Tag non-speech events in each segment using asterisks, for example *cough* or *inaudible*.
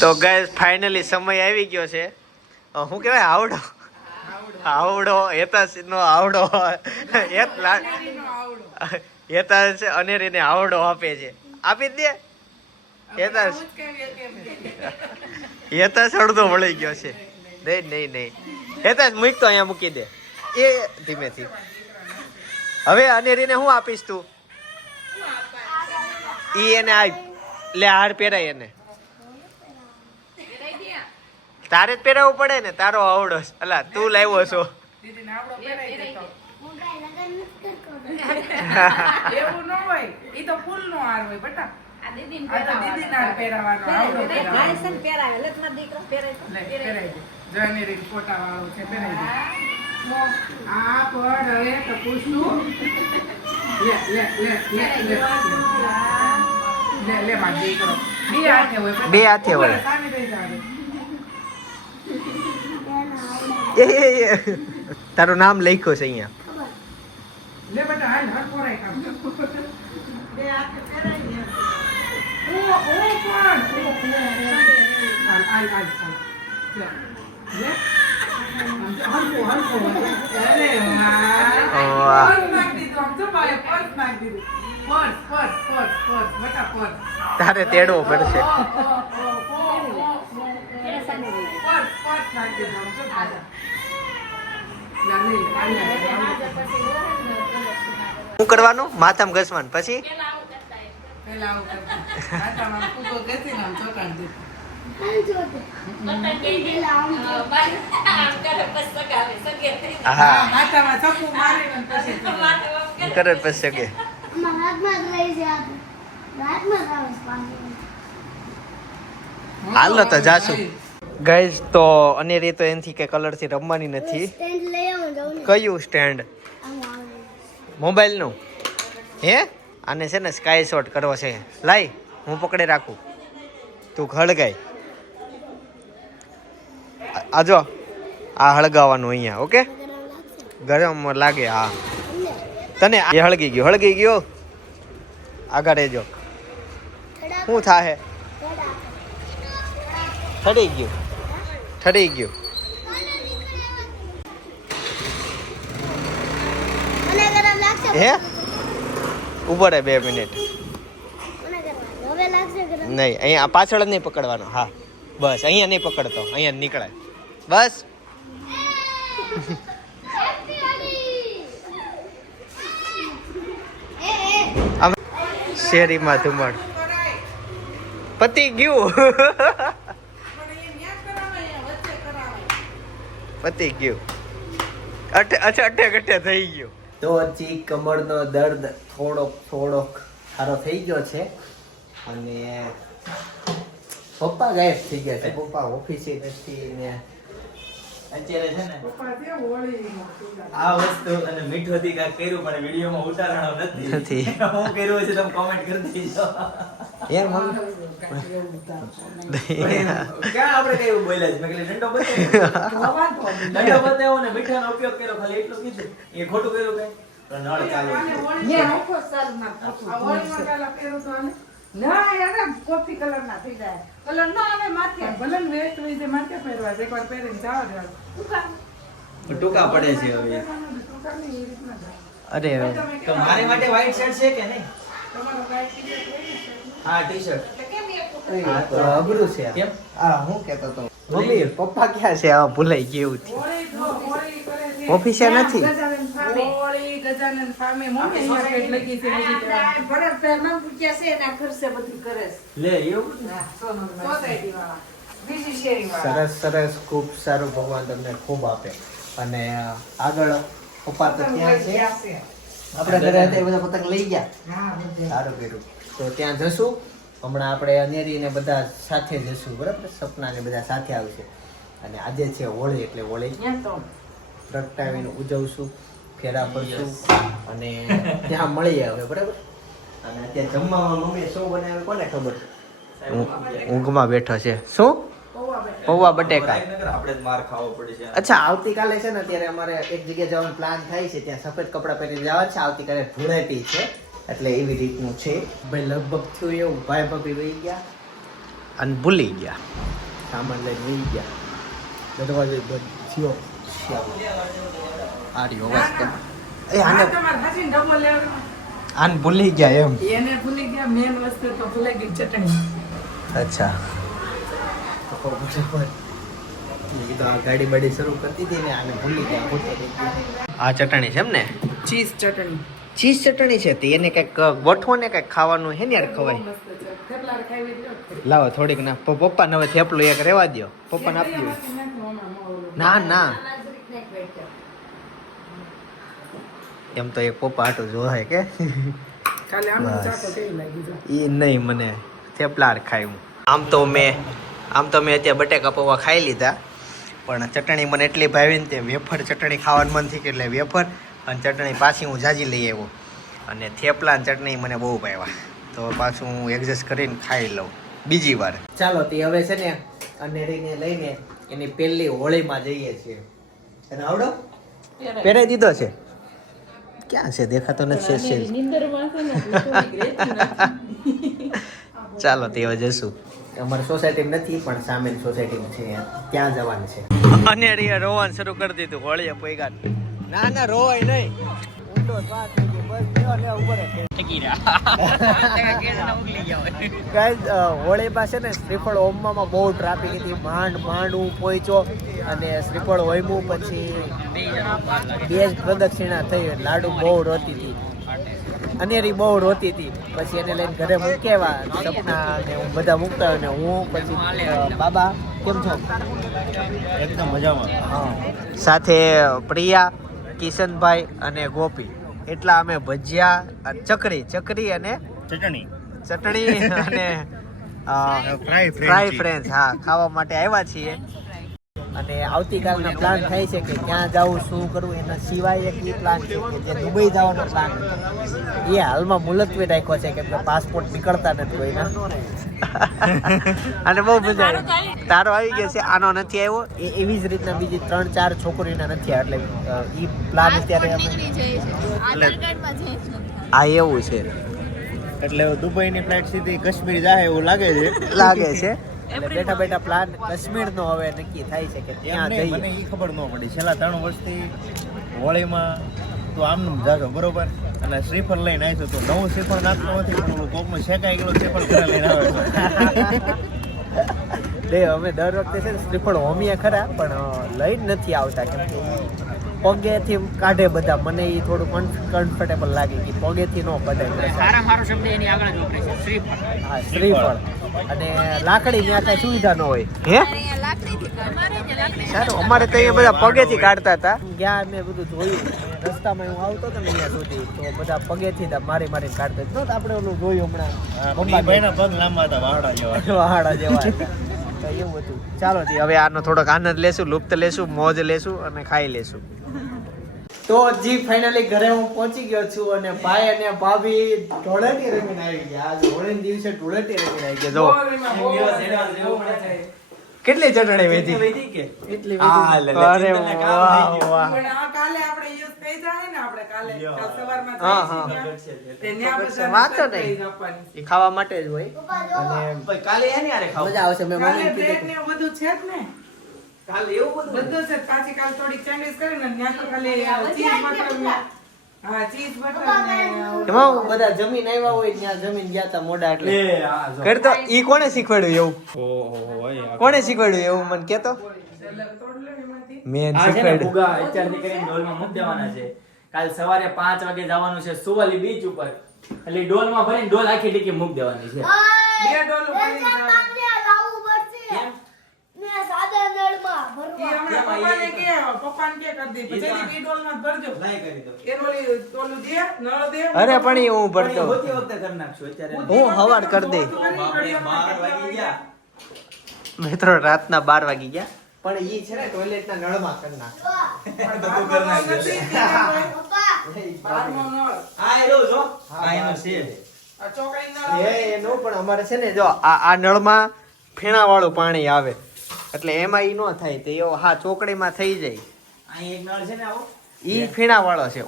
તો guys finally સમય આવી ગયો છે. શું કહેવાય? આવડો. આવડો. હેતાશ નો આવડો. એટલા હેતાશ અનેરીને આવડો આપે છે. આપી દે. હેતાશ. હેતાશ અડધો મળી ગયો છે. નહીં નહીં નહીં. હેતાશ મૂક તો અહીંયા મૂકી દે. એ ધીમેથી. હવે અનેરીને હું આપીશ તું? ઈ એને આ લે હાર પહેરાય એને. તારે જ પહેરાવવું પડે ને તારો આવડો અલા તું લાવ્યો છો. એવું ન હોય. ઈ તો ફૂલ નો હાર હોય બેટા. આ હવે. લે લે લે લે લે. બે હાથે હોય. તારું નામ લખ્યો છે અહીંયા. લે બેટા તારે તેડવો પડશે. શું કરવાનું? માથામ ઘસવાનું. પછી. હા. કરે જ પછી શકે. હાલો તો જાશું ગાઈઝ તો અનેરી તો એનથી કે કલરથી રમવાની નથી. કયું સ્ટેન્ડ મોબાઈલનું. હે? આને છે ને સ્કાય શોટ કરવો છે. લાઈ હું પકડી રાખું. તું હળગાય. આ- આ જો આ હળગાવાનું અહીંયા ઓકે? ગરમ લાગે હા. તને એ હળગી ગયો હળગી ગયો? આગળ રહેજો. શું થાહે? ઠરી ગયું. ઠરી ગયું. હે? ઊભો રહે બે મિનિટ. નહીં, અહીંયા પાછળ જ નહીં પકડવાનો. હા, બસ, અહીંયા નહીં પકડતો, અહીંયા જ નીકળાય. બસ. શેરીમાં ધુમાડ. પતી ગયું. પતી ગયું. અઠે અચ્છા અઠે ગઠે થઈ ગયું. તો હજી કમરનો દર્દ થોડોક થોડોક સારો થઈ ગયો છે. અને પપ્પા ગાયબ થઈ ગયા છે. પપ્પા ઓફિસે નથી ને. અત્યારે છે ને. આ વસ્તુ અને મીઠોથી કાંઈક કર્યું પણ વિડીયોમાં ઉતારણો નથી. નથી. *laughs* હું કર્યું છે તમે કોમેન્ટ કરી દેજો. કાંઈ ઉતારતા નહીં. *laughs* ક્યાં આપણે કઈ બોલ્યા છે? મેં કીધું દંડો બતાવ્યો હવા તો બધી. દંડો બતાવ્યો ને મીઠાનો ઉપયોગ કર્યો ખાલી એટલું કીધું. એ ખોટું કર્યું કઈ? નળ ચાલુ ના યાર કોફી કલર ના થઈ જાય. કલર ના આવે માથે. ભલે વેસ્ટ હોય છે માથે પહેરવા છે એકવાર પહેરીને જાવ ટૂંકા. પડે છે હવે. ટૂંકા નહીં, એ રીતના અરે તો મારી માટે વ્હાઈટ શર્ટ છે કે નહીં? તમારો. હા ટી શર્ટ અઘરું છે. કેમ? આ હું કેતો તો મમ્મી પપ્પા ક્યાં છે? આ ભૂલાઈ ગયું. ઓફિસે નથી? ગજાનન ફામે. હોળી ગજાનન ફામે મમ્મી અહીંયા કંઈક પૂછ્યા છે લખી દેવાનું. લે એવું સોસાયટી વાળા. બીજી શેરી વાળા. સરસ સરસ ખૂબ સારું ભગવાન તમને ખૂબ આપે. અને આગળ પપ્પા તો ત્યાં છે. આપણે ઘરે હતા એ બધા પતંગ લઈ ગયા? સારું કર્યું. તો ત્યાં જશું. હમણાં આપણે અનેરી ને બધા સાથે જશું બરાબર? સપના ને બધા સાથે આવશે. અને આજે છે હોળી એટલે હોળી પ્રગટાવીને ઉજવશું. ફેરા ફરશું. અને *laughs* ત્યાં મળીએ હવે બરાબર? અને ત્યાં જમવામાં મમ્મી શું બનાવે કોને ખબર? ઊંઘમાં બેઠો છે. શું? પૌવા બટેકા. આપણે જ માર ખાવો છે. અચ્છા આવતીકાલે છે ને અત્યારે અમારે એક જગ્યાએ જવાનો પ્લાન થાય છે ત્યાં સફેદ કપડાં પહેરીને જવા છે. આવતીકાલે ધૂળેટી છે એટલે એવી રીતનું છે. ભાઈ લગભગ થયું એવું. ભાઈ ભાભી વહી ગયા. અને ભૂલી ગયા. સામાન લઈને વહી ગયા. દરવાજો બંધ થયો. આ રહ્યો અવાજ કેમ? એ આને. આને ભૂલી ગયા એમ? એને ભૂલી ગયા મેન વસ્તુ તો ભૂલાઈ ગઈ ચટણી. અચ્છા. તો બરાબર ગાડી બાડી શરૂ કરતી હતી ને આને ભૂલી ગયા આ ચટણી છે એમ ને? ચીઝ ચટણી. ચીઝ ચટણી છે તે. એને કંઈક ગોઠવો ને કંઈક ખાવાનું હે ને યાર ખવાય. લાવો થોડીક ના. પપ્પા પપ્પાને હવે થેપલું એક રેવા પપ્પાને દો નાખો આમાં ના ના. એમ તો એક પપ્પા હાટું જોહે કે. એ નહીં મને. થેપલા ખાય હું. આમ તો મેં આમ તો મેં અત્યારે બટેકા પૌવા ખાઈ લીધા. પણ ચટણી મને એટલી ભાવી ને તે વેફર ચટણી ખાવાનું મન થઈ એટલે વેફર અને ચટણી પાછી હું જાજી લઈ આવ્યો. અને થેપલા અને ચટણી મને બહુ ભાવ્યા. તો પાછું હું એડજસ્ટ કરીને ખાઈ લઉં. બીજી વાર. ચાલો તે હવે છે ને અનેરીને લઈને એની પહેલી હોળીમાં જઈએ છીએ. અને આવડો? પહેરાઈ દીધો છે? ક્યાં છે દેખાતો નથી છે ચાલો તે હવે જશું અમારી સોસાયટીમાં નથી પણ સામેની સોસાયટીમાં છે ત્યાં જવાનું છે. અને રોવાનું શરૂ કરી દીધું હોળીએ પોઈગા ના ના રોવાય નહીં. ઊંડો અ, હોળીમાં છે ને શ્રીફળ ઓમમાં બહુ ટ્રાફિક હતી. માંડ માંડ હું પહોંચ્યો અને શ્રીફળ હોયમું પછી બે જ પ્રદક્ષિણા થઈ લાડુ બહુ રોતી હતી. અનેરી બહુ રોતી હતી. પછી એને લઈને ઘરે મૂકેવા સપના ને હું બધા મૂકતા અને હું પછી બાબા કેમ છો? એકદમ મજામાં. હા. સાથે પ્રિયા કિશનભાઈ અને ગોપી. એટલા અમે ભજીયા અને ચકરી ચકરી અને ચટણી. ચટણી અને ફ્રાય ફ્રાય ફ્રેન્ચ હા ખાવા માટે આવ્યા છીએ. અને આવતીકાલના પ્લાન થાય છે કે ક્યાં જવું શું કરવું એના સિવાય એક એ પ્લાન છે કે જે દુબઈ જવાનો પ્લાન એ હાલમાં મુલતવી રાખ્યો છે કેમ કે પાસપોર્ટ નીકળતા નથી કોઈના. અને બહુ મજા આવી. તારો આવી ગયો છે આનો નથી આવ્યો. એ એવી જ રીતના બીજી ત્રણ ચાર છોકરીઓના નથી એટલે એ પ્લાન અત્યારે અમે આ એવું છે. એટલે દુબઈની ફ્લાઇટ સીધી કાશ્મીર જાય એવું લાગે છે. લાગે છે. એટલે બેઠા બેઠા પ્લાન કાશ્મીરનો હવે નક્કી થાય છે કે ત્યાં જઈએ. મને એ ખબર ન પડી. છેલ્લા ત્રણ વર્ષથી હોળીમાં તો આમનું જાજો બરોબર? અને શ્રીફળ લઈને આવ્યો તો નવું શ્રીફળ નાખતો નથી પણ ઓલું કોકમાં શેકાઈ ગયેલો શ્રીફળ ઘરે લઈને આવ્યો છે. *laughs* અમે દર વખતે છે ને શ્રીફળ હોમીએ ખરા પણ લઈ લઈને નથી આવતા કેમ પગેથી કાઢે બધા. મને એ થોડું કમ્ફર્ટેબલ લાગે કે પગેથી ન કાઢે સારા મારો શબ્દ એની આગળ જ વપરાય છે. શ્રીફળ. હા શ્રીફળ. અને લાકડી ત્યાં કાંઈ સુવિધા ન હોય. હે? સારું અમારે તો અહીંયા બધા પગેથી કાઢતા હતા. ગયા મેં બધું જોયું. રસ્તામાં હું આવતો હતો ને અહીંયા સુધી તો બધા પગેથી મારી મારી કાઢતા તો આપણે ઓલું જોયું હમણાં. પગ લાંબા હતા વાહડા જેવા. વાહડા જેવા. તો એવું હતું. ચાલો હવે આનો થોડોક આનંદ લેશું લુપ્ત લેશું મોજ લેશું અને ખાઈ લેશું. તો જી ફાઇનલી ઘરે હું પહોંચી ગયો છું અને ભાઈ અને ભાભી ધૂળેટી રમીને આવી ગયા. આજ હોળી દિવસે ધૂળેટી રમીને આવી ગયા. જો. કેટલી ચટણી વેધી? એટલી અરે વાહ. વાહ પણ આ કાલે આપણે use થઈ જાય ને હા, વાંચો નહીં. એ ખાવા માટે જ હોય. અને કાલે એની ખાવું. મજા આવશે મેં કાલે મમ્મીને કીધું ને બધું છે જ ને. કાલે એવું બધું બધું છે પાછી કાલ થોડીક ચાઇનીઝ કરીને ત્યાં તો ખાલી ચીઝ હા ને એમાં બધા જમીન આવ્યા હોય ત્યાં જમીન ગયા તા મોડા એટલે. કરતો ઈ કોણે શીખવાડ્યું એવું? કોણે શીખવાડ્યું એવું મને કેતો. મેં ને શીખવાડ્યું. કાલ સવારે પાંચ વાગે જવાનું છે સુવાલી બીચ ઉપર. એટલે ડોલમાં ભરીને ડોલ આખી ટીકી મૂક દેવાની છે. બે ડોલો ભરીને જવાનું. કેમ? ઈ હમણાં પપ્પાને કે પપ્પાને કે કરી દે. પછી ઈ બે ડોલમાં જ ભરજો. લાઈ કરી દો એ ઓલી ઓલું દે નળ દે. અરે પણ એ હું ભરતો. હોતી વખતે કરી નાખશું અત્યારે. હું હવાડ કરી દે. મિત્રો રાતના બાર વાગી ગયા. પણ ઈ છે ને ટોયલેટના નળમાં કરી નાખ. બધું કરી નાખજો. બારમો *laughs* એ જો આ એનો છે. આ ચોકડી નળ એ એનું પણ અમારે છે ને જો આ આ નળમાં ફેણા વાળું પાણી આવે. એટલે એમાં ઈ ન થાય તો એવો હા ચોકડીમાં થઈ જાય. એક નળ છે ને આવો. ઈ ફીણા વાળો છે?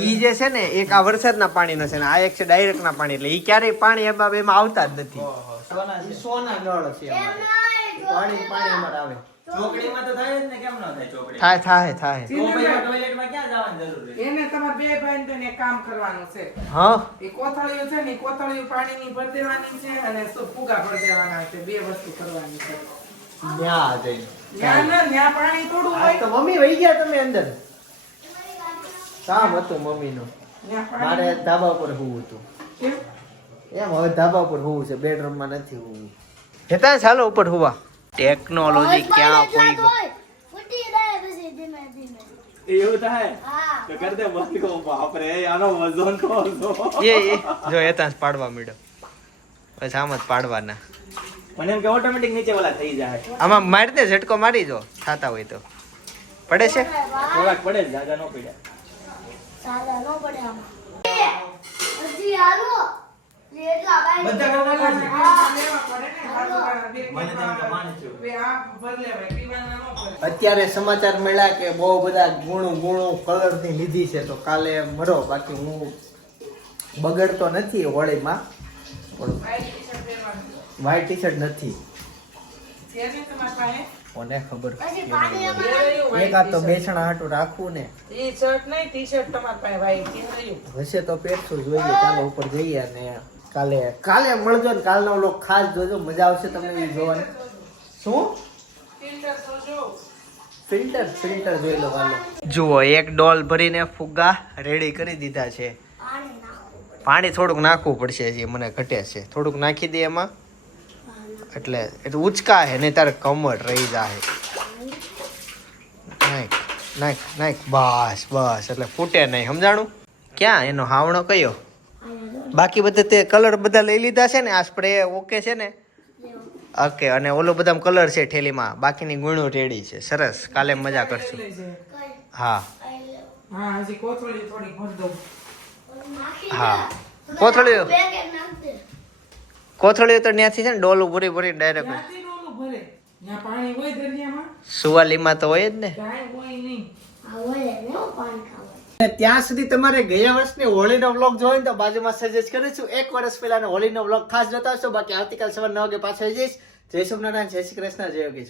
ઈ જે છે ને એક આ વરસાદના પાણીનો છે ને આ એક છે ડાયરેક્ટ ના પાણી એટલે ઈ ક્યારેય પાણી એમાં એમાં આવતા જ નથી. સોના નળ છે પાણી પાણી અમારે આવે. ચોકડીમાં તો થાય જ ને કેમ ન થાય ચોકડી? થાય થાય થાય. ટોયલેટમાં ક્યાં જવાની જરૂર છે? એને તમારે બે ભાઈ એક કામ કરવાનું છે. હા? એ કોથળીઓ છે ને કોથળીઓ પાણીની ભર દેવાની છે અને ફુગા ભર દેવાના છે બે વસ્તુ કરવાની છે. ન્યા જઈને. ત્યાં ના ત્યાં પાણી થોડું હોય. તો મમ્મી વહી ગયા તમે અંદર. કામ હતું મમ્મીનું. મારે ધાબા ઉપર હોવું હતું. કેમ? એમ હવે ધાબા ઉપર હોવું છે બેડરૂમમાં નથી હોવું. હેતા ચાલો ઉપર હુવા. ટેકનોલોજી ક્યાં પોઈ ગયો ફૂટી જાય પછી ધીમે ધીમે. એવું થાય? તો કર દે બંધ કહો. બાપરે આનો વજન કહો એ એ. જો એતાંસ પાડવા મીડો. પછી આમ જ પાડવાના. મને એમ કે ઓટોમેટિક નીચે થઈ જાય. આમાં મારી દે ઝટકો મારી જો થાતા હોય તો. પડે છે? થોડાક પડે જાજા ન પડ્યા. સાદા ન પડે આમાં. હજી હાલો. એટલા બાય બધા કરવાના છે? અત્યારે સમાચાર મળ્યા કે બહુ બધા ગુણું ગુણું કલરની લીધી છે તો કાલે મરો બાકી હું બગડતો નથી હોળીમાં વ્હાઈટ ટી શર્ટ નથી. કોને ખબર? એક આ તો બેસણા હાટું રાખવું ને. t-shirt. શર્ટ નહીં ટી-શર્ટ તમારી પાસે ભાઈ હશે તો પહેરશું જોઈએ. ચાલો ઉપર જઈએ અને કાલે. કાલે મળજો ને કાલનો લોક ખાસ જોજો મજા આવશે તમને એ જોવાની. શું? ફિલ્ટર ફિલ્ટર ફિલ્ટર જોઈ લો કાલે. જુઓ એક ડોલ ભરીને ફુગ્ગા રેડી કરી દીધા છે. પાણી થોડુંક નાખવું પડશે જે મને ઘટે છે. થોડુંક નાખી દે એમાં. એટલે એટલે ઉચકા હે નહીં તારે કમર રહી જાય નાખ નાખ નાખ. બસ બસ. એટલે ફૂટે નહીં. સમજાણું? ક્યાં? એનો હાવણો કયો? બાકી બધા તે કલર બધા લઈ લીધા છે ને આ સ્પ્રે ઓકે છે ને? ઓકે અને ઓલો બધા કલર છે ઠેલીમાં. બાકીની ગુણો રેડી છે. સરસ. કાલે મજા કરશું. હા. હા. કોથળીઓ? કોથળીઓ તો ત્યાંથી છે ને ડોલું ભરી ભરી ડાયરેક્ટ ત્યાંથી ડોલું ભરે. ત્યાં પાણી હોય દરિયામાં સુવાલીમાં તો હોય જ ને. ત્યાં સુધી તમારે ગયા વર્ષની હોળીનો વ્લોગ જોયો ને તો બાજુમાં સજેસ્ટ કરીશું એક વર્ષ પહેલાનો હોળીનો વ્લોગ ખાસ જોતા હશો. બાકી આવતીકાલ સવાર નવ વાગે પાછો જઈશ. જય સોમનારાયણ જય શ્રી કૃષ્ણ, જય યોગેશ્વર